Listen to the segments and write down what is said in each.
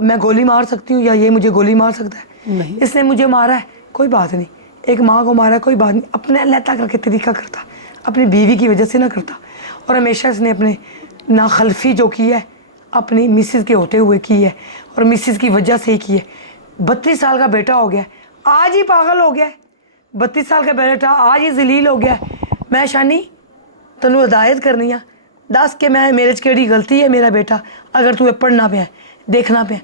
मैं गोली मार सकती हूँ या ये मुझे गोली मार सकता है? नहीं। इसने मुझे मारा है, कोई बात नहीं। एक माँ को मारा है, कोई बात नहीं। अपने अल्लाह ताला के तरीका करता, अपनी बीवी की वजह से ना करता। और हमेशा इसने अपने नाखलफी जो की है अपनी मिसिज़ के होते हुए की है, और मिसिज़ की वजह से ही की है। 32 साल का बेटा हो गया, आज ही पागल हो गया। 32 साल का बेटा आज ही जलील हो गया। मैं शानी तेनू हिदायत करनी आ, दस के मैं मेरे च केड़ी गलती है मेरा बेटा, अगर तू पढ़ना पे देखना पे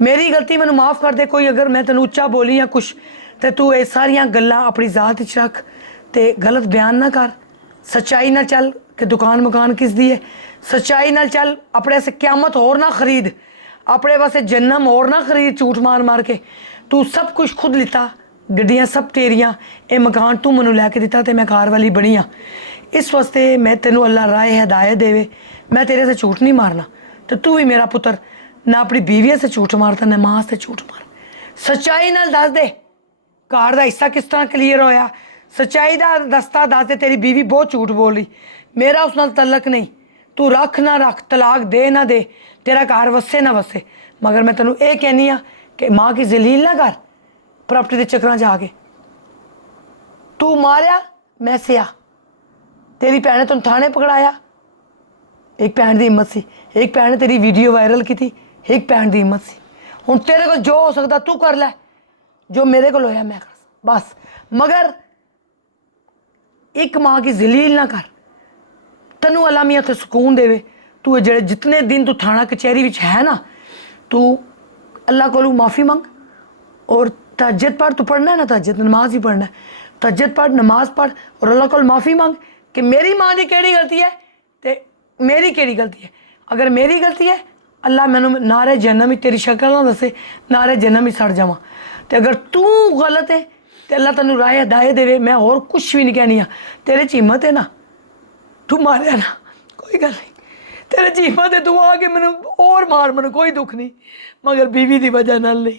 मेरी गलती मैनू माफ़ कर दे। कोई अगर मैं तेन उच्चा बोली या कुछ तो तू ये सारिया गल्लां अपनी ज़ात च रख ते गलत बयान ना कर। सच्चाई ना चल कि दुकान मकान किस दी है, सच्चाई ना चल। अपने से क्यामत और ना खरीद, अपने वास्ते जन्म और ना खरीद झूठ मार मार के। तू सब कुछ खुद लिता, गड्डियाँ सब तेरियां, ये मकान तू मैनू लैके दिता तो मैं कार वाली बनी हाँ। इस वास्ते मैं तेनू अल्लाह राय हिदायत देवे, मैं तेरे से झूठ नहीं मारना। तो तू भी मेरा पुत्र ना अपनी बीवी से झूठ मारता ना मां से झूठ मार। सच्चाई नाल दस दे कार का हिस्सा किस तरह क्लीयर होया, सच्चाई का दस्ता दस दे। तेरी बीवी बहुत झूठ बोल रही, मेरा उस नाल तलक नहीं। तू रख ना रख, तलाक दे ना दे, तेरा घर वसे ना वसे, मगर मैं तेनू ये कहनी हाँ कि माँ की जलील ना कर प्रॉपर्टी के चक्कर जाके। तू मारिया मैं सिया, तेरी भैन ने तेन थाने पकड़ाया, एक भैन की हिम्मत सी। एक भैन ने तेरी वीडियो वायरल की थी, एक भैन की हिम्मत सी। हुण तेरे को जो हो सकता तू कर लै, जो मेरे को होया मैं कर बस। मगर एक माँ की जलील ना कर। तेनू अल्लाह मियां ते सुकून देवे। तू जेड़े जितने दिन तू थाना कचहरी विच है ना, तू अल्लाह कोलू माफ़ी मंग और तहज्जुद पढ़। तू पढ़ना है ना तहज्जुद, नमाज ही पढ़ना है। तहज्जुद पढ़, नमाज पढ़ और अल्लाह कोल माफ़ी मंग कि मेरी माँ की केड़ी गलती है ते मेरी केड़ी गलती है। अगर मेरी गलती है अल्लाह मैनू नारे जन्म ही तेरी शक्ल ना दसे, नारे जन्म ही सड़ जावा। तो अगर तू गलत है तो अल्लाह तेनू राय हिदायत देवे। मैं और कुछ भी नहीं कहनी हाँ। तेरे च हिम्मत है ना, तू मारिया ना, कोई गल नहीं। तेरे च हिम्मत है तू आके मैनू और मार, मैनू कोई दुख नहीं, मगर बीवी की वजह नाल नहीं।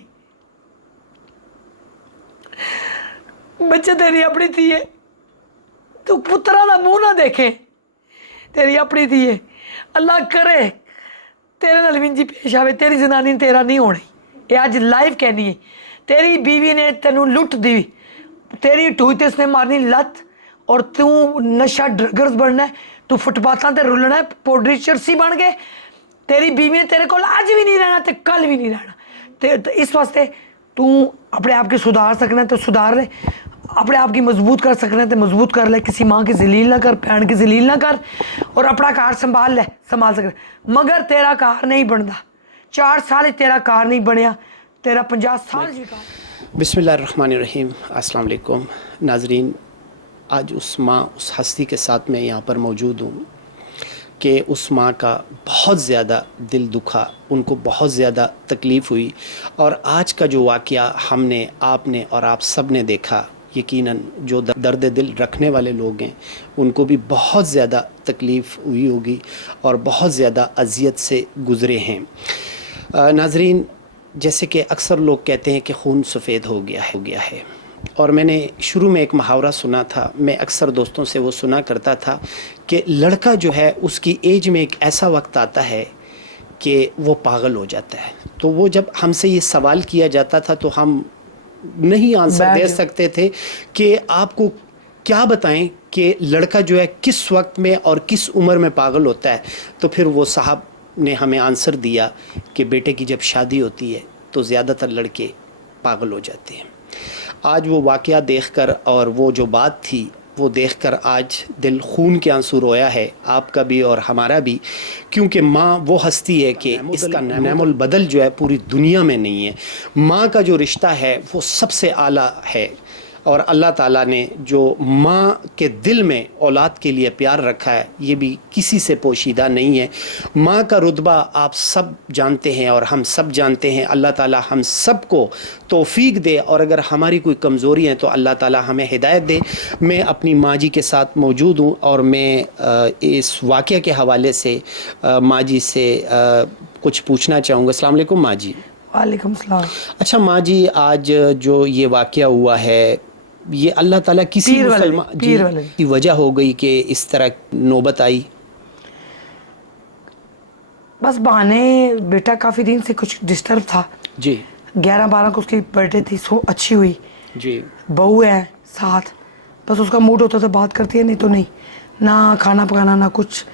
बच्चे तेरी अपनी थी है, तू पुत्रा का मुँह ना देखे, तेरी अपनी थी है। अल्लाह करे तेरे नाल विंजी पेश आवे, तेरी जनानी तेरा नहीं होनी। ये अज लाइव कहनी है। तेरी बीवी ने तेनू लुट दी, तेरी टूई ते उसने मारनी लत, और तू नशा ड्रगर्स बनना है, तू फुटपाथों ते रुलना है, पौडरी चरसी बन गए। तेरी बीवी ने तेरे को अज भी नहीं रहना तो कल भी नहीं रहना। तो इस वास्ते तू अपने आप की सुधार सकना है तो सुधार ले, अपने आप की मजबूत कर सकना है तो मजबूत कर ले। किसी माँ की जलील ना कर, भैन की जलील ना कर, और अपना कार संभाल ले, संभाल सकना। मगर तेरा कार नहीं बनता, 4 साल तेरा कार नहीं बनया, तेरा 50 साल भी कार। बिस्मिल्लाहिर्रहमानिर्रहीम। अस्सलाम वालेकुम नाजरीन, आज उस माँ, उस हस्ती के साथ मैं यहाँ पर मौजूद हूँ कि उस माँ का बहुत ज़्यादा दिल दुखा, उनको बहुत ज़्यादा तकलीफ़ हुई। और आज का जो वाक़या हमने, आपने और आप सब ने देखा, यकीनन जो दर्द दिल रखने वाले लोग हैं उनको भी बहुत ज़्यादा तकलीफ़ हुई होगी और बहुत ज़्यादा अज़ियत से गुज़रे हैं। नाजरीन, जैसे कि अक्सर लोग कहते हैं कि खून सफ़ेद हो गया है। और मैंने शुरू में एक मुहावरा सुना था, मैं अक्सर दोस्तों से वो सुना करता था कि लड़का जो है उसकी एज में एक ऐसा वक्त आता है कि वो पागल हो जाता है। तो वो जब हमसे ये सवाल किया जाता था तो हम नहीं आंसर दे सकते थे कि आपको क्या बताएं कि लड़का जो है किस वक्त में और किस उम्र में पागल होता है। तो फिर वो साहब ने हमें आंसर दिया कि बेटे की जब शादी होती है तो ज़्यादातर लड़के पागल हो जाते हैं। आज वो वाक़या देखकर और वो जो बात थी वो देखकर आज दिल खून के आंसू रोया है, आपका भी और हमारा भी, क्योंकि माँ वो हस्ती है कि इसका नेमुल बदल जो है पूरी दुनिया में नहीं है। माँ का जो रिश्ता है वो सबसे आला है, और अल्लाह ताला ने जो माँ के दिल में औलाद के लिए प्यार रखा है ये भी किसी से पोशीदा नहीं है। माँ का रुतबा आप सब जानते हैं और हम सब जानते हैं। अल्लाह ताला हम सब को तौफीक दे, और अगर हमारी कोई कमज़ोरी है तो अल्लाह ताला हमें हिदायत दे। मैं अपनी माँ जी के साथ मौजूद हूँ और मैं इस वाक़े के हवाले से माँ जी से कुछ पूछना चाहूँगा। अस्सलाम वालेकुम माँ जी। वालेकुम सलाम। अच्छा माँ जी, आज जो ये वाक़या हुआ है ये अल्लाह ताला किसी मुसलमान जी की वजह हो गई कि इस तरह नौबत आई? बस बहाने, बेटा काफ़ी दिन से कुछ डिस्टर्ब था। जी 11-12 को उसकी बर्थडे थी, सो अच्छी हुई। जी बहू है साथ, बस उसका मूड होता तो बात करती है, नहीं तो नहीं। ना खाना पकाना ना कुछ,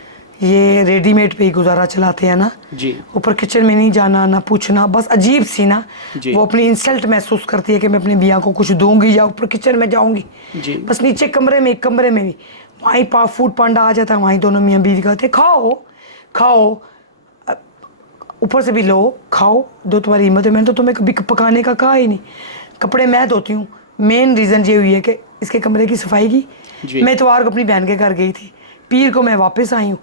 ये रेडीमेड पे ही गुजारा चलाते हैं ना। जी ऊपर किचन में नहीं जाना ना पूछना, बस अजीब सी ना। जी। वो अपनी इंसल्ट महसूस करती है कि मैं अपनी मियाँ को कुछ दूंगी या ऊपर किचन में जाऊंगी। जी बस नीचे कमरे में, एक कमरे में भी वहीं फूड पांडा आ जाता है, वहीं दोनों मियाँ बीवी कहते खाओ खाओ, ऊपर से भी लो खाओ, जो तुम्हारी हिम्मत है। मैंने तो तुम्हें कभी पकाने का कहा ही नहीं। कपड़े मैं धोती हूँ। मेन रीज़न ये हुई है कि इसके कमरे की सफाई की। जी। मैं इतवार को अपनी बहन के घर गई थी, पीर को मैं वापस आई हूँ,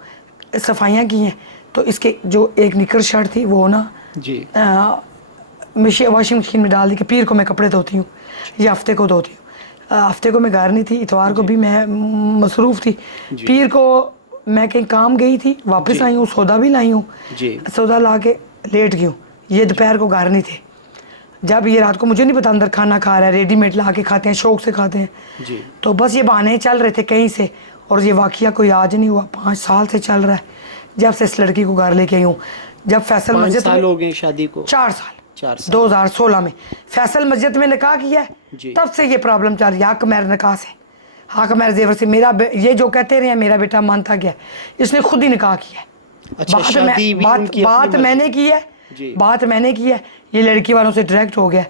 सफाइयाँ की हैं। तो इसके जो एक निकर शर्ट थी वो ना जी वाशिंग मशीन में डाल दी कि पीर को मैं कपड़े धोती हूँ या हफ्ते को धोती हूँ। हफ्ते को मैं घर नहीं थी, इतवार को भी मैं मसरूफ़ थी। जी। पीर को मैं कहीं काम गई थी, वापस जी। आई हूँ, सौदा भी लाई हूँ। जी सौदा ला के लेट गई हूँ। ये दोपहर को घर नहीं थे। जब ये रात को, मुझे नहीं पता अंदर खाना खा रहा है, रेडीमेड ला के खाते हैं, शौक से खाते हैं। जी तो बस ये बहाने चल रहे थे कहीं से, और ये वाकया कोई आज नहीं हुआ, 5 साल से चल रहा है जब से इस लड़की को घर लेके आई हूँ। जब फैसल 5 मस्जिद साल में, हो गए शादी को? 4 साल, 4 साल 2016 में फैसल मस्जिद में निकाह किया है, जी। तब से ये प्रॉब्लम चल रही है। हक महर निकाह से, हक महर जेवर से। ये जो कहते रहे मेरा बेटा मानता गया, इसने खुद ही निकाह किया है। अच्छा, शादी भी उनकी बात अपनी मैंने की है, जी। बात मैंने की है। ये लड़की वालों से डायरेक्ट हो गया।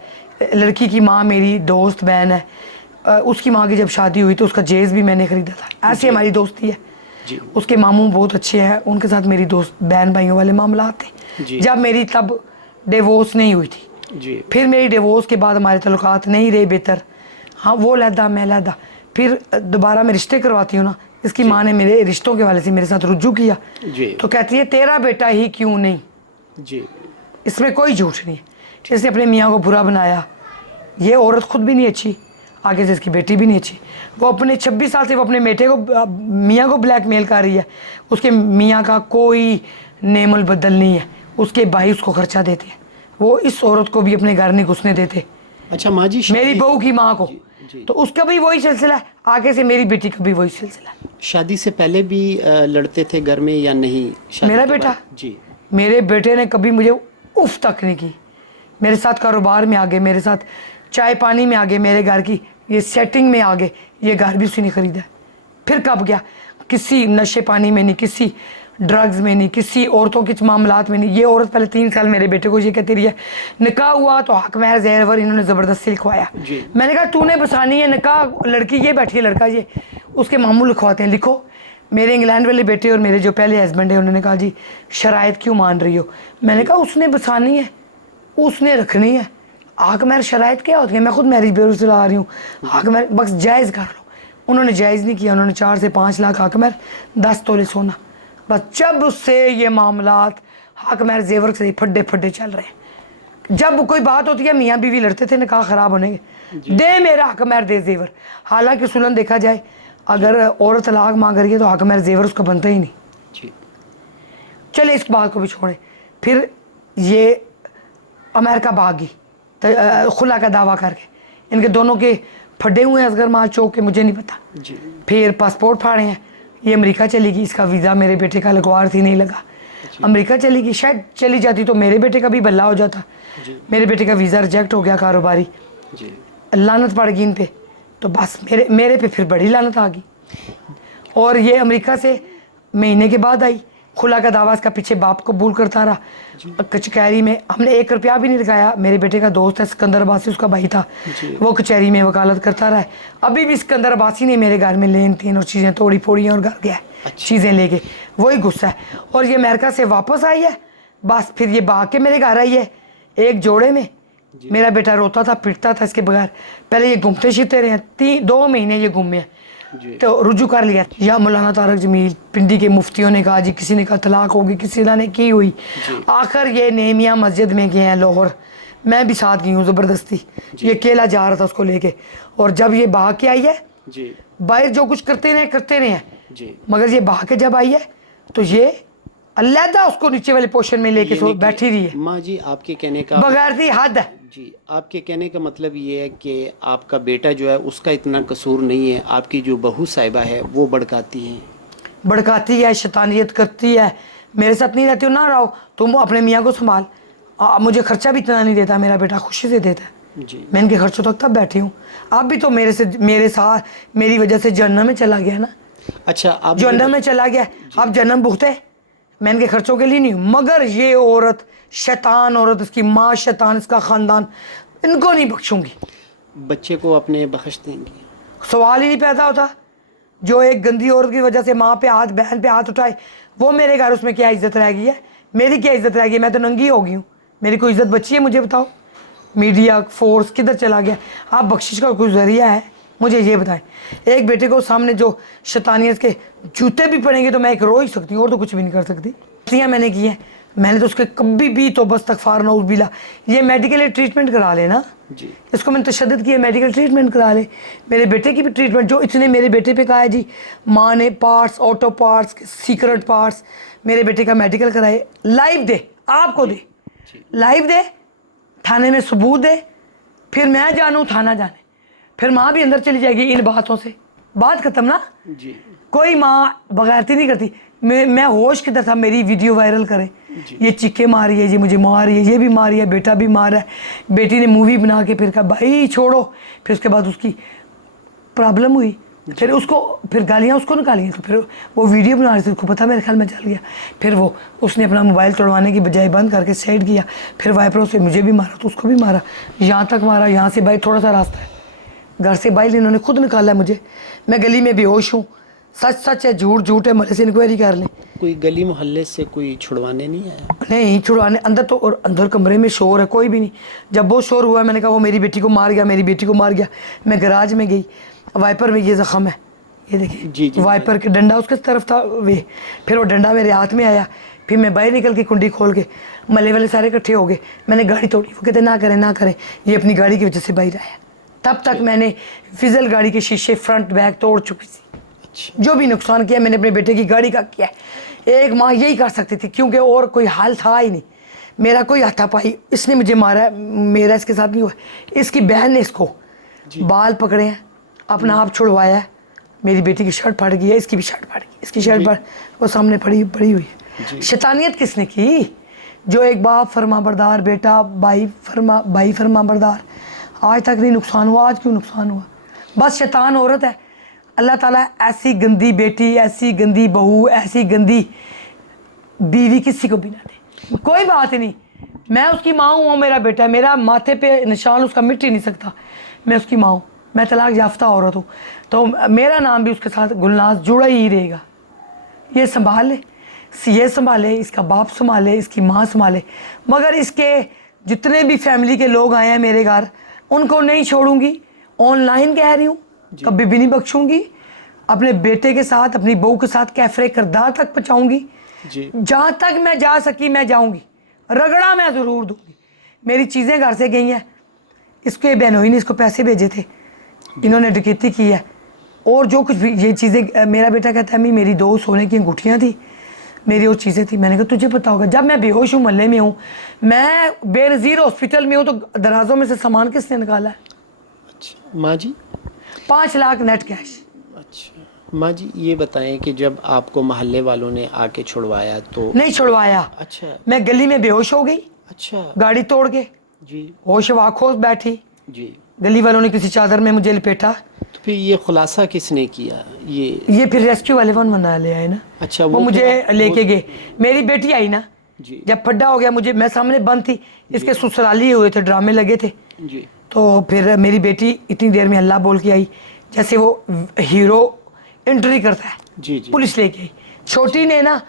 लड़की की माँ मेरी दोस्त बहन है, उसकी माँ की जब शादी हुई तो उसका जेज भी मैंने खरीदा था। ऐसी हमारी दोस्ती है। जी उसके मामू बहुत अच्छे हैं, उनके साथ मेरी दोस्त बहन भाइयों वाले मामला थे। जी। जब मेरी तब डिवोर्स नहीं हुई थी, जी फिर मेरी डिवोर्स के बाद हमारे तल्लुकात नहीं रहे बेहतर। हाँ, वो लहदा मैं लहदा, फिर दोबारा मैं रिश्ते करवाती हूँ ना, इसकी माँ ने मेरे रिश्तों के वाले से मेरे साथ रुजू किया। जी तो कहती है तेरा बेटा ही क्यों नहीं। जी इसमें कोई झूठ नहीं है। इसने अपने मियाँ को बुरा बनाया। ये औरत खुद भी नहीं अच्छी, आगे से इसकी बेटी भी नहीं अच्छी। वो अपने 26 साल से वो अपने बेटे को, मियाँ को ब्लैकमेल कर रही है। उसके मियाँ का कोई नेमल बदल नहीं है, उसके भाई उसको खर्चा देते हैं। वो इस औरत को भी अपने घर नहीं घुसने देते, अच्छा माँ जी, मेरी बहू की माँ को। जी। तो उसका भी वही सिलसिला है, आगे से मेरी बेटी का भी वही सिलसिला है। शादी से पहले भी लड़ते थे घर में या नहीं? शादी मेरा के बेटा? बाद? जी मेरे बेटे ने कभी मुझे उफ तक नहीं की। मेरे साथ कारोबार में आगे, मेरे साथ चाय पानी में आगे, मेरे घर की ये सेटिंग में आगे। ये घर भी उसी ने खरीदा है। फिर कब गया? किसी नशे पानी में नहीं, किसी ड्रग्स में नहीं, किसी औरतों के मामलात में नहीं। ये औरत पहले 3 साल मेरे बेटे को ये कहती रही है निकाह हुआ तो हक महर ज़ेवर इन्होंने ज़बरदस्ती लिखवाया। जी। मैंने कहा तूने बसानी है निकाह, लड़की ये बैठी है, लड़का ये, उसके मामू लिखवाते हैं, लिखो। मेरे इंग्लैंड वाले बेटे और मेरे जो पहले हस्बैंड है, उन्होंने कहा जी शराइत क्यों मान रही हो। मैंने कहा उसने बसानी है, उसने रखनी है। हक महर शराइत क्या होती है? मैं खुद मैरिज ब्यूरो से ला रही हूँ। हक महर बस जायज़ कर लो। उन्होंने जायज़ नहीं किया। उन्होंने 4 से 5 लाख हक महर, 10 तोले सोना। बस जब उससे ये मामलात हक महर जेवर से फड्डे फड्डे चल रहे हैं। जब कोई बात होती है, मियाँ बीवी लड़ते थे निकाह ख़राब होने के, दे मेरा हक महर दे जेवर। हालांकि सुलन देखा जाए, अगर औरत तलाक मांग रही है तो हक महर जेवर उसका बनता ही नहीं। जी चले इस बात को भी छोड़ें। फिर ये अमेरिका भागी खुला का दावा करके। इनके दोनों के फटे हुए हैं असगर माल चौक के, मुझे नहीं पता। जी फिर पासपोर्ट फाड़े हैं। ये अमेरिका चली गई, इसका वीज़ा मेरे बेटे का लगवार थी, नहीं लगा। अमेरिका चली गई, शायद चली जाती तो मेरे बेटे का भी भला हो जाता। मेरे बेटे का वीज़ा रिजेक्ट हो गया कारोबारी। जी लानत पड़ गई इन पे, तो बस मेरे पे फिर बड़ी लानत आ गई। और ये अमेरिका से महीने के बाद आई। खुला का दावा इसका पीछे बाप कबूल करता रहा। कचहरी में हमने 1 रुपया भी नहीं लगाया। मेरे बेटे का दोस्त है सिकंदर अब्बासी, उसका भाई था, वो कचहरी में वकालत करता रहा है। अभी भी सिकंदर अब्बासी ने मेरे घर में लेन देन और चीज़ें तोड़ी फोड़ी और घर गया है चीज़ें लेके, वही गुस्सा है। और ये अमेरिका से वापस आई है, बस फिर ये भाग के मेरे घर आई है एक जोड़े में। मेरा बेटा रोता था पिटता था इसके बगैर। पहले ये घूमते शिरते रहे हैं, 2 महीने ये घूमे हैं, तो रुजू कर लिया। या मौलाना तारक जमील, पिंडी के मुफ्तियों ने कहा जी, किसी ने कहा तलाक होगी, किसी ने की हुई। आखिर ये नेमिया मस्जिद में गए हैं लाहौर, मैं भी साथ गई हूँ ज़बरदस्ती। ये अकेला जा रहा था उसको लेके, और जब ये भाग के आई है, जी बाहर जो कुछ करते रहे जी मगर ये भाग के जब आई है तो ये अलहदा उसको नीचे वाले पोर्शन में लेके बैठी रही है। माँ जी, आपके कहने का बगैर थी हद है। जी, आपके कहने का मतलब ये है कि आपका बेटा जो है उसका इतना कसूर नहीं है, आपकी जो बहू साहिबा है वो भड़काती हैं। भड़काती है, शैतानियत करती है, मेरे साथ नहीं रहती हो ना रहो, तुम अपने मियाँ को संभाल। मुझे खर्चा भी इतना नहीं देता, मेरा बेटा खुशी से देता है। जी। मैं इनके खर्चों तक तब बैठी हूँ। आप भी तो मेरे साथ मेरी वजह से जहन्नम में चला गया ना। अच्छा, आप जहन्नम में चला गया, आप जहन्नम भुगते, मैं इनके खर्चों के लिए नहीं हूँ। मगर ये औरत शैतान औरत, इसकी माँ शैतान, इसका ख़ानदान, इनको नहीं बख्शूंगी। बच्चे को अपने बख्श देंगे? सवाल ही नहीं पैदा होता। जो एक गंदी औरत की वजह से माँ पे हाथ, बहन पे हाथ उठाए, वो मेरे घर, उसमें क्या इज्जत रह गई है? मेरी क्या इज्जत रह गई? मैं तो नंगी हो गई हूँ, मेरी कोई इज्जत बची है? मुझे बताओ। मीडिया फोर्स किधर चला गया? आप बख्शिश का कोई जरिया है? मुझे ये बताएं। एक बेटे को सामने जो शैतानियत के जूते भी पड़ेंगे तो मैं एक रो ही सकती हूँ, और तो कुछ भी नहीं कर सकती। गलतियाँ मैंने की हैं, मैंने तो उसके कभी भी तो बस तकफार नऊज़ बिल्ला। ये मेडिकल ट्रीटमेंट करा लेना जी। इसको मैंने तशद्दुद किया, मेडिकल ट्रीटमेंट करा ले। मेरे बेटे की भी ट्रीटमेंट, जो इतने मेरे बेटे पे कहा है जी, माँ ने parts, auto parts, secret parts, मेरे बेटे का मेडिकल कराए। लाइव दे, आपको दे, लाइव दे, थाने में सबूत दे, फिर मैं जानूँ, थाना जाने, फिर माँ भी अंदर चली जाएगी इन बातों से। बात खत्म ना। जी। कोई माँ बगैरती नहीं करती। मैं होश किधर था, मेरी वीडियो वायरल करे, ये चिक्के मारी है, ये मुझे मारी है, ये भी मारी है, बेटा भी मारा है। बेटी ने मूवी बना के फिर कहा भाई छोड़ो, फिर उसके बाद उसकी प्रॉब्लम हुई, फिर उसको, फिर गालियाँ उसको निकाली, तो फिर वो वीडियो बना रही थी, उसको पता मेरे ख्याल में चल गया। फिर वो उसने अपना मोबाइल तोड़वाने की बजाय बंद करके साइड किया, फिर वाइपरों से मुझे भी मारा, तो उसको भी मारा, यहाँ तक मारा। यहाँ से भाई थोड़ा सा रास्ता है, घर से बाहर इन्होंने खुद निकाला है मुझे। मैं गली में बेहोश हूँ, सच सच है, झूठ झूठ है, मरे से इंक्वायरी कर लें। कोई गली मोहल्ले से कोई छुड़वाने नहीं आया? नहीं छुड़वाने, अंदर तो, और अंदर कमरे में शोर है, कोई भी नहीं। जब वो शोर हुआ, मैंने कहा वो मेरी बेटी को मार गया, मेरी बेटी को मार गया। मैं गराज में गई, वाइपर में ये ज़ख़म है, ये देखिए। जी। वाइपर के डंडा उसके तरफ था वे, फिर वो डंडा मेरे हाथ में आया, फिर मैं बाहर निकल के कुंडी खोल के, मले वाले सारे इकट्ठे हो गए, मैंने गाड़ी तोड़ी। वो कहते ना करें ना करें, ये अपनी गाड़ी की वजह से बाहर आया। तब तक मैंने फिजल गाड़ी के शीशे फ्रंट बैक तोड़ चुकी थी। अच्छा। जो भी नुकसान किया मैंने अपने बेटे की गाड़ी का किया है। एक माँ यही कर सकती थी, क्योंकि और कोई हाल था ही नहीं। मेरा कोई हाथापाई, इसने मुझे मारा है, मेरा इसके साथ नहीं हुआ। इसकी बहन ने इसको बाल पकड़े हैं, अपना आप छुड़वाया है। मेरी बेटी की शर्ट फाड़ गई है, इसकी भी शर्ट फाड़ गई, इसकी शर्ट पर वो सामने पड़ी हुई है। शैतानियत किसने की? जो एक बाप फरमा बरदार, बेटा भाई फरमा बरदार, आज तक नहीं नुकसान हुआ, आज क्यों नुकसान हुआ? बस शैतान औरत है। अल्लाह ताला ऐसी गंदी बेटी, ऐसी गंदी बहू, ऐसी गंदी बीवी किसी को भी ना दे। कोई बात नहीं, मैं उसकी माँ हूँ, मेरा बेटा है, मेरा माथे पे निशान उसका मिट ही नहीं सकता। मैं उसकी माँ हूँ, मैं तलाक याफ्ता औरत हूँ, तो मेरा नाम भी उसके साथ गुलनाज जुड़ा ही रहेगा। ये संभाले, ये संभाले, इसका बाप संभाले, इसकी माँ संभाले। मगर इसके जितने भी फैमिली के लोग आए हैं मेरे घर, उनको नहीं छोड़ूंगी। ऑनलाइन कह रही हूँ, कभी भी नहीं बख्शूंगी। अपने बेटे के साथ, अपनी बहू के साथ कैफरे किरदार तक पहुँचाऊंगी। जहाँ तक मैं जा सकी मैं जाऊंगी, रगड़ा मैं ज़रूर दूंगी। मेरी चीज़ें घर से गई हैं, इसके बहनोई ने इसको पैसे भेजे थे, इन्होंने डकैती की है, और जो कुछ भी ये चीज़ें। मेरा बेटा कहता है मेरी 2 सोने की अंगूठियाँ थी, मेरी और चीज़ें थी। मैंने कहा तुझे पता होगा, जब मैं बेहोश हूँ, मोहल्ले में हूँ, मैं बेनज़ीर हॉस्पिटल में हूँ, तो दराजों में से सामान किसने निकाला है? अच्छा माँ जी, 5 लाख नेट कैश। अच्छा माँ जी, ये बताएं कि जब आपको मोहल्ले वालों ने आके छुड़वाया तो? नहीं छुड़वाया। अच्छा। मैं गली में बेहोश हो गई, अच्छा। गाड़ी तोड़ के जी। होश वाखोश बैठी, जी। गली वालों ने किसी चादर में मुझे लपेटा। तो फिर ये खुलासा किसने किया? ये फिर रेस्क्यू वाले वन मना ले आए ना। अच्छा, वो मुझे लेके गए। मेरी बेटी आई ना, जी। जब फड्डा हो गया मुझे, मैं सामने बंद थी, इसके ससुराली हुए थे, ड्रामे लगे थे। जी। तो फिर मेरी बेटी इतनी देर में अल्लाह बोल के आई, जैसे वो हीरो एंट्री करता है। जी। जी। पुलिस लेके आई। छोटी ने ना,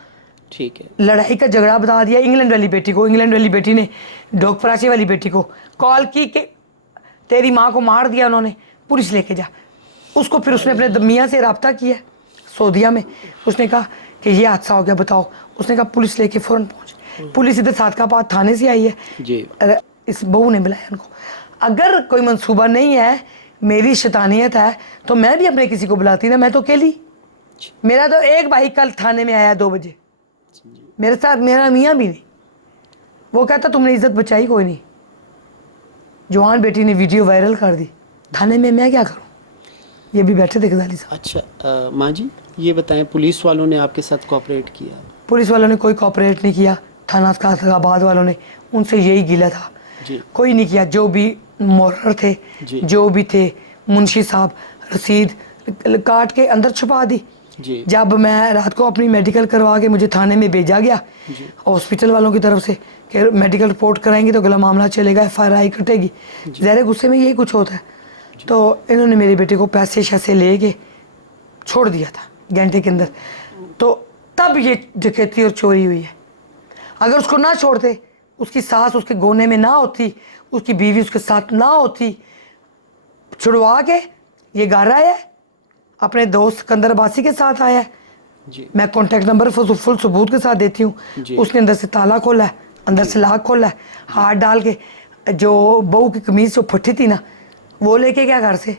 ठीक है, लड़ाई का झगड़ा बता दिया इंग्लैंड वाली बेटी को। इंग्लैंड वाली बेटी ने डॉग फराचे वाली बेटी को कॉल की कि तेरी माँ को मार दिया उन्होंने, पुलिस लेके जा उसको। फिर उसने अपने मियाँ से रब्ता किया सऊदीया में, उसने कहा कि ये हादसा हो गया, बताओ। उसने कहा पुलिस लेके फ़ौरन पहुँच। पुलिस इधर सादकाबाद थाने से आई है जी। इस बहू ने बुलाया उनको। अगर कोई मंसूबा नहीं है, मेरी शैतानियत है, तो मैं भी अपने किसी को बुलाती ना, मैं तो अकेली। मेरा तो एक भाई कल थाने में आया 2 बजे, मेरे साथ मेरा मियाँ भी नहीं। वो कहता तुमने इज्जत बचाई कोई नहीं, जवान बेटी ने वीडियो वायरल कर दी, थाने में मैं क्या करूँ? ये भी बैठे थे गजाली साहब। अच्छा माँ जी, ये बताएं पुलिस वालों ने आपके साथ कोऑपरेट किया? पुलिस वालों ने कोई कॉपरेट नहीं किया, थाना फैसलाबाद वालों ने, उनसे यही गिला था, जी कोई नहीं किया। जो भी मोहर थे, जी। जो भी थे, मुंशी साहब रसीद काट के अंदर छुपा दी। जी जब मैं रात को अपनी मेडिकल करवा के मुझे थाने में भेजा गया जी हॉस्पिटल वालों की तरफ से कि मेडिकल रिपोर्ट कराएंगे तो अगला मामला चलेगा, FIR कटेगी। ज़ाहिर गुस्से में यही कुछ होता है। तो इन्होंने मेरे बेटे को पैसे शैसे ले के छोड़ दिया था घंटे के अंदर। तो तब ये डकैती और चोरी हुई है। अगर उसको ना छोड़ते, उसकी सास उसके गोने में ना होती, उसकी बीवी उसके साथ ना होती, छुड़वा के ये घर आया है, अपने दोस्त सिकंदर अब्बासी के साथ आया है। जी मैं कॉन्टैक्ट नंबर फुल सबूत के साथ देती हूँ। जी। उसने अंदर से ताला खोला है, अंदर से लाक खोला है, हाथ डाल के जो बहू की कमीज जो फटी थी ना, वो लेके गया घर से,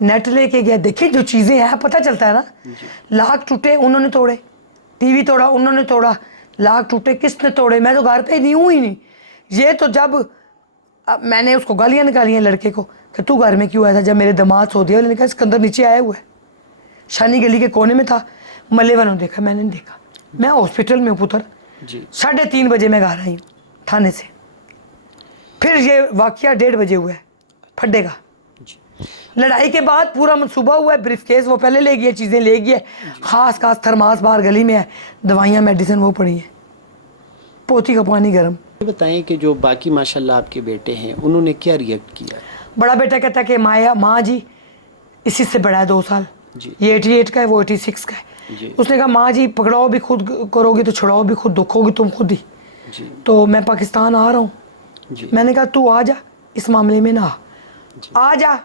नेट लेके गया। देखिए जो चीज़ें हैं पता चलता है ना। लाक टूटे उन्होंने तोड़े, टीवी तोड़ा उन्होंने तोड़ा, लाक टूटे किसने तोड़े? मैं तो घर पे नहीं हूँ ही नहीं। ये तो जब मैंने उसको गालियाँ निकाली हैं लड़के को कि तू घर में क्यों आया था, जब मेरे दामाद सो दिया, मैंने कहा सिकंदर नीचे आया हुआ है, शानी गली के कोने में था, मल्ले वालों ने देखा, मैंने नहीं देखा। मैं हॉस्पिटल में हूँ पुत्र, जी 3:30 बजे मैं घर आई हूँ थाने से। फिर ये वाकया 1:30 बजे हुआ है फड्डे का। जी लड़ाई के बाद पूरा मंसूबा हुआ है, ब्रीफ केस वो पहले ले गया, चीज़ें ले गया, खास थर्मास बाहर गली में है, दवाइयाँ मेडिसिन वो पड़ी हैं, पोती का पानी गर्म। ये बताएं कि जो बाकी माशाल्लाह आपके बेटे हैं उन्होंने क्या रिएक्ट किया? बड़ा बेटा कहता है कि माँ जी इसी से बड़ा है 2 साल, जी ये 88 का है, वो 86 का है। जी उसने कहा माँ जी पकड़ाओ भी खुद करोगी तो छुड़ाओ भी खुद, दुखोगी तुम खुद ही। जी तो मैं पाकिस्तान आ रहा हूँ। जी मैंने कहा तू आ जा, इस मामले में ना आ जा,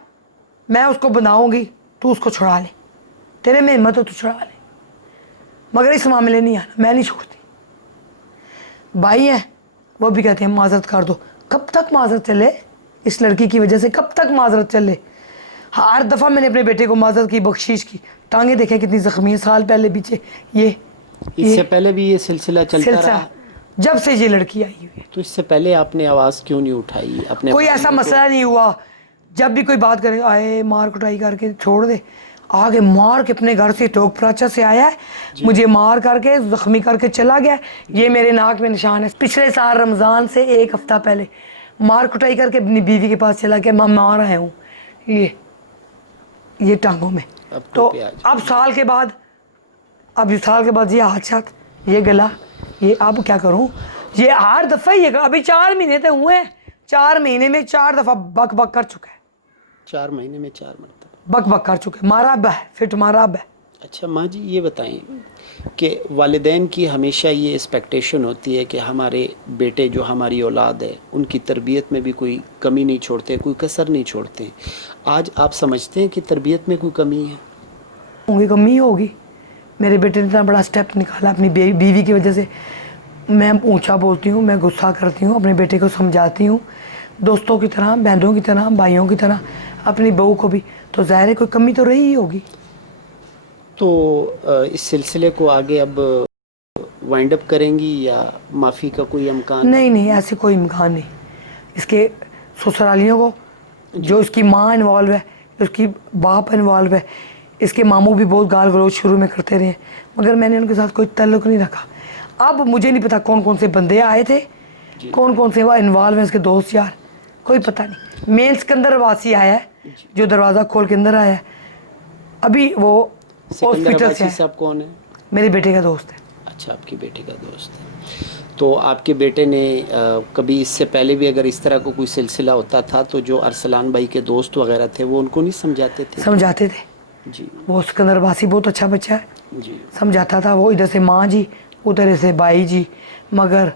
मैं उसको बनाऊंगी, तू उसको छुड़ा ले, तेरे में हिम्मत हो तो छुड़ा ले, मगर इस मामले नहीं आना, मैं नहीं छोड़ती। भाई हैं वो भी कहते हैं माजरत कर दो। कब तक माजरत चले? इस लड़की की वजह से कब तक माजरत चले? हर दफ़ा मैंने अपने बेटे को माजरत की, बख्शीश की। टांगे देखें कितनी ज़ख्मी है, साल पहले पीछे इससे पहले भी ये सिलसिला चलता रहा? जब से ये लड़की आई हुई है। तो इससे पहले आपने आवाज़ क्यों नहीं उठाई अपने? कोई ऐसा मसला नहीं हुआ। जब भी कोई बात करे, आए मार कुटाई करके छोड़ दे, आगे मार के अपने घर से टोक प्राचा से आया है, मुझे मार करके जख्मी करके चला गया। ये मेरे नाक में निशान है। पिछले साल रमज़ान से 1 हफ्ता पहले मार कुटाई करके अपनी बीवी के पास चला गया, मैं मार आया हूँ ये टांगों में। तो अब साल के बाद, अब इस साल के बाद ये हादसा, ये गला, ये अब क्या करूँ? ये हर दफ़ा ही अभी 4 महीने तो हुए हैं, 4 महीने में 4 दफ़ा बक बक कर चुका है। 4 महीने में 4 मरतबा बक बक कर चुके, मारा अब है, फिट मारा अब है। अच्छा माँ जी ये बताएं कि वालिदैन की हमेशा ये एक्सपेक्टेशन होती है कि हमारे बेटे जो हमारी औलाद है उनकी तरबियत में भी कोई कमी नहीं छोड़ते, कोई कसर नहीं छोड़ते। आज आप समझते हैं कि तरबियत में कोई कमी है? होंगी, कमी होगी। मेरे बेटे ने इतना बड़ा स्टेप निकाला अपनी बीवी की वजह से। मैं ऊंचा बोलती हूँ, मैं गुस्सा करती हूँ, अपने बेटे को समझाती हूँ, दोस्तों की तरह, बहनों की तरह, भाइयों की तरह, अपनी बहू को भी। तो ज़ाहिर है कोई कमी तो रही ही होगी। तो इस सिलसिले को आगे अब वाइंड अप करेंगी या माफ़ी का कोई इम्कान? नहीं, ऐसे कोई इम्कान नहीं। इसके ससुरालियों को, जो इसकी माँ इन्वॉल्व है, उसकी बाप इन्वॉल्व है, इसके मामू भी बहुत गाल गलौज शुरू में करते रहे, मगर मैंने उनके साथ कोई ताल्लुक़ नहीं रखा। अब मुझे नहीं पता कौन कौन से बंदे आए थे, कौन कौन से इन्वॉल्व हैं, इसके दोस्त यार, कोई पता नहीं। मेन सिकंदर अब्बासी आया है जो दरवाज़ा खोल के अंदर आया है, अभी वो हॉस्पिटल से। साहब कौन है? मेरे बेटे का दोस्त है। अच्छा आपके बेटे का दोस्त है। तो आपके बेटे ने कभी इससे पहले भी अगर इस तरह को कोई सिलसिला होता था तो जो अरसलान भाई के दोस्त वगैरह थे वो उनको नहीं समझाते थे? समझाते थे जी। वो सिकंदर अब्बासी बहुत अच्छा बच्चा है जी। समझाता था वो, इधर से माँ जी उधर से भाई जी, मगर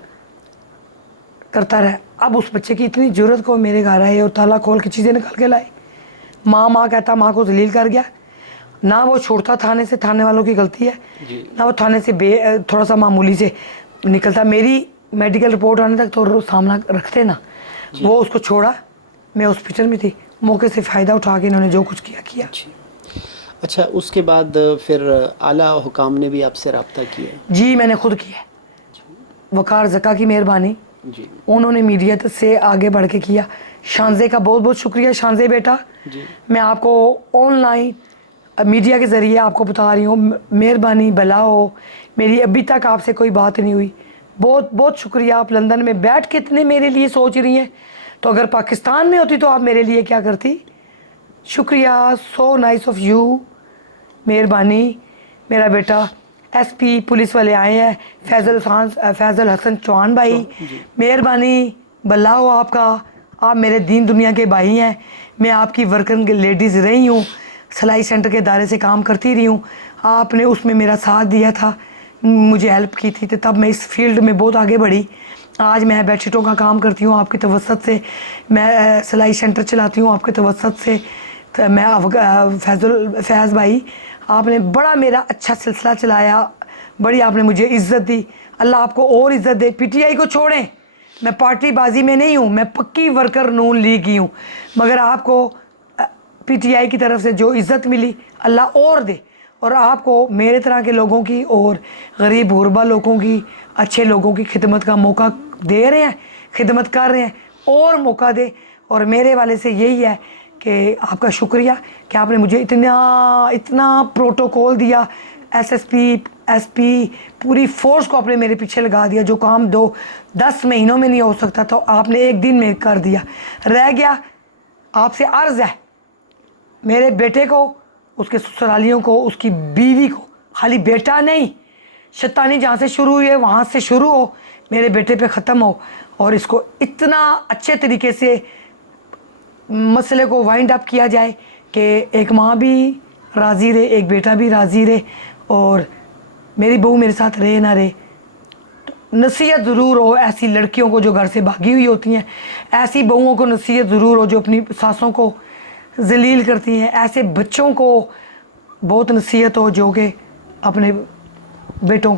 करता रहा। अब उस बच्चे की इतनी ज़रूरत को मेरे घर आए और ताला खोल के चीज़ें निकाल के लाए। माँ कहता, माँ को जलील कर गया ना, वो छोड़ता थाने से, थाने वालों की गलती है ना, वो थाने से थोड़ा सा मामूली से निकलता। मेरी मेडिकल रिपोर्ट आने तक तो सामना रखते ना, वो उसको छोड़ा। मैं हॉस्पिटल में थी, मौके से फ़ायदा उठा के इन्होंने जो कुछ किया। अच्छा उसके बाद फिर आला हुकाम ने भी आपसे रब्ता किया? जी मैंने खुद किया। वकार ज़का की मेहरबानी, जी उन्होंने मीडिया से आगे बढ़ के किया। शानजे का बहुत बहुत शुक्रिया। शानजे बेटा जी। मैं आपको ऑनलाइन मीडिया के ज़रिए आपको बता रही हूँ, मेहरबानी भला हो, मेरी अभी तक आपसे कोई बात नहीं हुई। बहुत बहुत शुक्रिया, आप लंदन में बैठ के इतने मेरे लिए सोच रही हैं। तो अगर पाकिस्तान में होती तो आप मेरे लिए क्या करती। शुक्रिया, सो नाइस ऑफ यू, मेहरबानी। मेरा बेटा एसपी पुलिस वाले आए हैं, फैज़ल हसन चौहान भाई, मेहरबानी, भला हो आपका। आप मेरे दीन दुनिया के भाई हैं। मैं आपकी वर्किंग लेडीज़ रही हूँ, सिलाई सेंटर के दायरे से काम करती रही हूँ। आपने उसमें मेरा साथ दिया था, मुझे हेल्प की थी, तो तब मैं इस फील्ड में बहुत आगे बढ़ी। आज मैं बेडशीटों का काम करती हूँ आपकी तवसत से, मैं सिलाई सेंटर चलाती हूँ आपके तवसत से। तो मैं फैज़ भाई, आपने बड़ा मेरा अच्छा सिलसिला चलाया, बड़ी आपने मुझे इज़्ज़त दी। अल्लाह आपको और इज़्ज़त दे। पीटीआई को छोड़ें, मैं पार्टी बाजी में नहीं हूँ, मैं पक्की वर्कर नून लीग की हूँ, मगर आपको पीटीआई की तरफ से जो इज़्ज़त मिली अल्लाह और दे। और आपको मेरे तरह के लोगों की और गरीब गुरबा लोगों की, अच्छे लोगों की खिदमत का मौका दे रहे हैं, खिदमत कर रहे हैं, और मौका दे। और मेरे वाले से यही है कि आपका शुक्रिया कि आपने मुझे इतना प्रोटोकॉल दिया। एसएसपी, एसपी, पूरी फोर्स को आपने मेरे पीछे लगा दिया। जो काम 10 महीनों में नहीं हो सकता तो आपने एक दिन में कर दिया। रह गया, आपसे अर्ज़ है मेरे बेटे को, उसके ससुरालियों को, उसकी बीवी को, खाली बेटा नहीं, शैतानी जहाँ से शुरू हुई है वहाँ से शुरू हो, मेरे बेटे पे ख़त्म हो, और इसको इतना अच्छे तरीके से मसले को वाइंड अप किया जाए कि एक माँ भी राज़ी रहे, एक बेटा भी राज़ी रहे, और मेरी बहू मेरे साथ रहे ना रहे। तो नसीहत ज़रूर हो ऐसी लड़कियों को जो घर से भागी हुई होती हैं, ऐसी बहुओं को नसीहत ज़रूर हो जो अपनी सासों को जलील करती हैं, ऐसे बच्चों को बहुत नसीहत हो जो कि अपने बेटों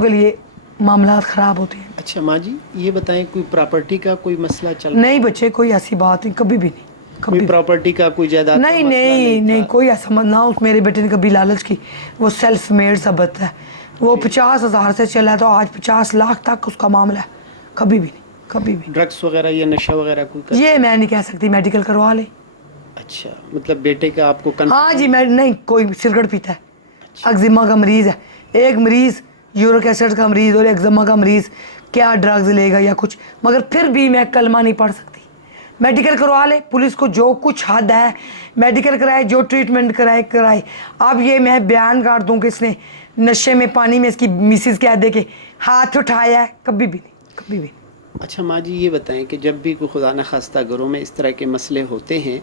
के लिए मामला ख़राब होते हैं। अच्छा माँ जी, ये बताएं, कोई प्रॉपर्टी का कोई मसला चल नहीं बच्चे, कोई ऐसी बात नहीं, कभी भी नहीं, कभी कोई प्रॉपर्टी का कोई जायदाद का नहीं मसला नहीं नहीं, था? कोई ऐसा ना उस मेरे बेटे ने कभी लालच की। वो सेल्फ मेड सा बच्चा है, वो 50,000 से चला है तो आज 50 लाख तक उसका मामला है। कभी भी नहीं, कभी भी ड्रग्स वगैरह या नशा वगैरह कोई नहीं। ये मैं नहीं कह सकती, मेडिकल करवा ले। अच्छा, मतलब बेटे का आपको हाँ जी, मैं नहीं, कोई सिगरेट पीता है, अग्जिमा का मरीज़ है। एक मरीज़ यूरिक एसिड का मरीज़ और एक्जिमा का मरीज़ क्या ड्रग्स लेगा या कुछ, मगर फिर भी मैं कलमा नहीं पढ़ सकती। मेडिकल करवा ले, पुलिस को जो कुछ हद है मेडिकल कराए, जो ट्रीटमेंट कराए। अब ये मैं बयान काट दूँ कि इसने नशे में पानी में इसकी मिसिस कह दे के हाथ उठाया है, कभी भी नहीं, कभी भी नहीं। अच्छा माँ जी, ये बताएं कि जब भी कोई खुदा न खास्ता घरों में इस तरह के मसले होते हैं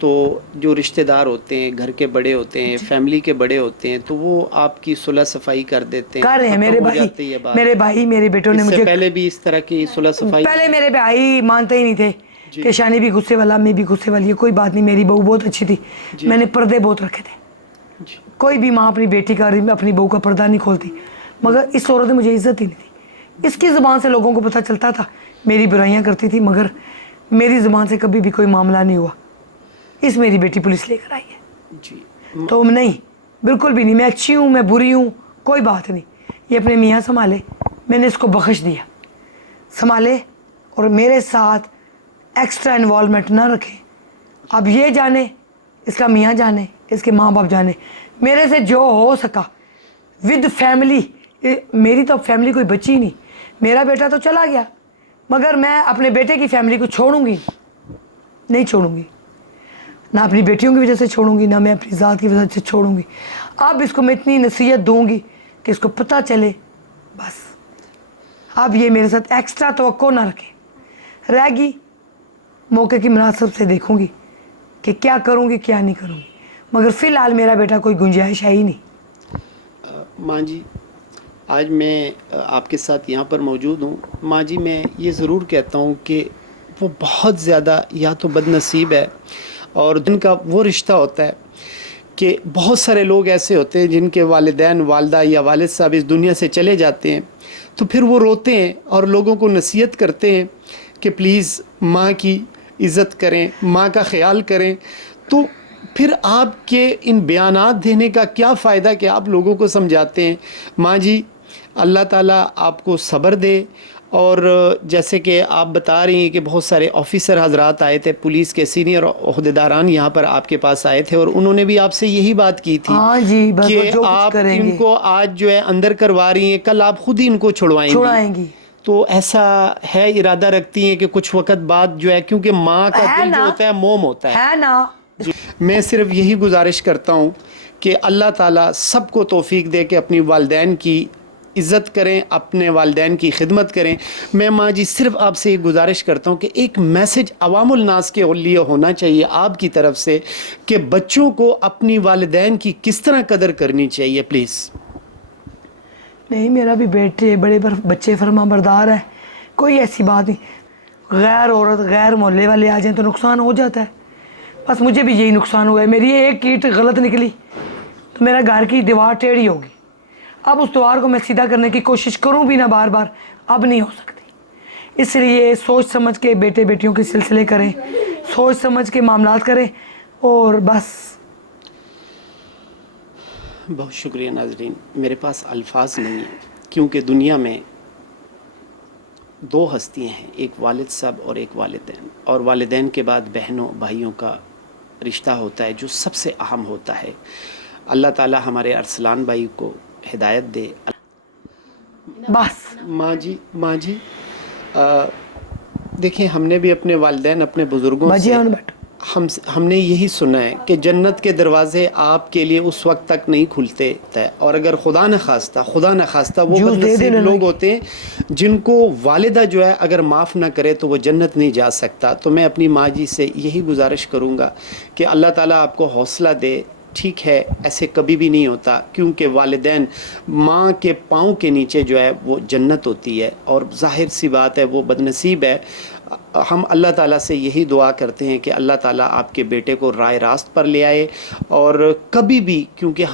तो जो रिश्तेदार होते हैं, घर के बड़े होते हैं, फैमिली के बड़े होते हैं, तो वो आपकी सुलह सफाई कर देते हैं, कर रहे हैं। खत्म मेरे हो भाई, जाती है ये बात? मेरे बेटों ने इससे मुझे पहले भी इस तरह की सुलह सफाई? पहले मेरे भाई मानते ही नहीं थे कि शानी भी गुस्से वाला, मैं भी गुस्से वाली है। कोई बात नहीं, मेरी बहू बहुत अच्छी थी, मैंने पर्दे बहुत रखे थे। जी। कोई भी माँ अपनी बेटी का, अपनी बहू का पर्दा नहीं खोलती, मगर इस औरत ने मुझे इज्जत ही नहीं दी। इसकी ज़ुबान से लोगों को पता चलता था मेरी बुराइयां करती थी, मगर मेरी ज़ुबान से कभी भी कोई मामला नहीं हुआ। इस मेरी बेटी पुलिस लेकर आई है जी। तो नहीं, बिल्कुल भी नहीं। मैं अच्छी हूँ, मैं बुरी हूँ, कोई बात नहीं। ये अपने मियाँ संभाले, मैंने इसको बख्श दिया, संभाले, और मेरे साथ एक्स्ट्रा इन्वॉल्वमेंट ना रखें। अब ये जाने, इसका मियाँ जाने, इसके माँ बाप जाने, मेरे से जो हो सका विद फैमिली। मेरी तो फैमिली कोई बची नहीं, मेरा बेटा तो चला गया, मगर मैं अपने बेटे की फैमिली को छोड़ूंगी नहीं, छोड़ूंगी ना, अपनी बेटियों की वजह से छोड़ूंगी ना, मैं अपनी ज़ात की वजह से छोड़ूंगी। अब इसको मैं इतनी नसीहत दूंगी कि इसको पता चले, बस अब ये मेरे साथ एक्स्ट्रा तवक्को ना रखे। रहेगी मौके की मुनासब से देखूंगी कि क्या करूंगी क्या नहीं करूंगी, मगर फ़िलहाल मेरा बेटा कोई गुंजाइश है ही नहीं। माँ जी, आज मैं आपके साथ यहाँ पर मौजूद हूँ। माँ जी, मैं ये ज़रूर कहता हूँ कि वो बहुत ज़्यादा या तो बदनसीब है, और जिनका वो रिश्ता होता है कि बहुत सारे लोग ऐसे होते हैं जिनके वालिदैन, वालदा या वालिद साहब इस दुनिया से चले जाते हैं, तो फिर वो रोते हैं और लोगों को नसीहत करते हैं कि प्लीज़ माँ की इज़्ज़त करें, माँ का ख्याल करें। तो फिर आपके इन बयानात देने का क्या फ़ायदा कि आप लोगों को समझाते हैं? माँ जी, अल्लाह ताला आपको सब्र दे, और जैसे कि आप बता रही हैं कि बहुत सारे ऑफिसर हजरात आए थे, पुलिस के सीनियर ओहदेदारान यहाँ पर आपके पास आए थे और उन्होंने भी आपसे यही बात की थी हाँ जी, बस वो कि जो कुछ आप करेंगे। इनको आज जो है अंदर करवा रही हैं, कल आप खुद ही इनको छुड़ाएंगी। तो ऐसा है, इरादा रखती हैं कि कुछ वक्त बाद जो है, क्योंकि माँ का है दिल जो ना? होता है मोम होता है ना। मैं सिर्फ यही गुजारिश करता हूँ कि अल्लाह ताला सबको तौफीक दे कि अपनी वालिदैन की इज़्ज़त करें, अपने वालिदैन की खिदमत करें। मैं माँ जी सिर्फ आपसे ये गुजारिश करता हूँ कि एक मैसेज अवामुल नास के लिए होना चाहिए आपकी तरफ से कि बच्चों को अपनी वालिदैन की किस तरह कदर करनी चाहिए, प्लीज़। नहीं, मेरा भी बेटे बड़े बच्चे फरमा बरदार है, कोई ऐसी बात नहीं। गैर औरत गैर मोहल्ले वाले आ जाएं तो नुकसान हो जाता है। बस मुझे भी यही नुकसान हुआ है, मेरी एक ईंट गलत निकली तो मेरा घर की दीवार टेढ़ी होगी। अब उस दीवार को मैं सीधा करने की कोशिश करूं भी ना बार बार, अब नहीं हो सकती। इसलिए सोच समझ के बेटे बेटियों के सिलसिले करें, सोच समझ के मामलात करें और बस। बहुत शुक्रिया नाजरीन, मेरे पास अल्फाज नहीं है क्योंकि दुनिया में दो हस्तियां हैं, एक वालिद साहब और एक वालिदैन, और वालिदैन के बाद बहनों भाइयों का रिश्ता होता है जो सबसे अहम होता है। अल्लाह ताला हमारे अरसलान भाई को हिदायत दे। बस माँ जी देखिए, हमने भी अपने वालिदैन, अपने बुज़ुर्गों से हमने यही सुना है कि जन्नत के दरवाजे आपके लिए उस वक्त तक नहीं खुलते थे, और अगर खुदा न खास्ता वो बदनसीब लोग होते हैं जिनको वालिदा जो है अगर माफ़ ना करे तो वो जन्नत नहीं जा सकता। तो मैं अपनी माँ जी से यही गुजारिश करूँगा कि अल्लाह ताला आपको हौसला दे। ठीक है, ऐसे कभी भी नहीं होता क्योंकि वालिदैन माँ के पाँव के नीचे जो है वो जन्नत होती है, और जाहिर सी बात है वो बदनसीब है। हम अल्लाह ताला से यही दुआ करते हैं कि अल्लाह ताला आपके बेटे को राह रास्त पर ले आए। और कभी भी, क्योंकि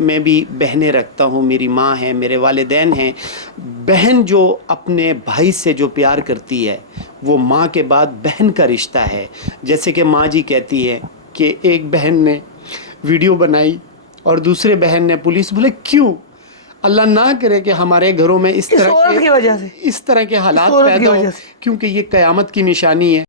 मैं भी बहनें रखता हूँ, मेरी माँ है, मेरे वालिदैन हैं, बहन जो अपने भाई से जो प्यार करती है वो माँ के बाद बहन का रिश्ता है। जैसे कि माँ जी कहती है कि एक बहन ने वीडियो बनाई और दूसरे बहन ने पुलिस, बोले क्यों? अल्लाह ना करे कि हमारे घरों में इस तरह के हालात पैदा हो, क्योंकि ये क़यामत की निशानी है।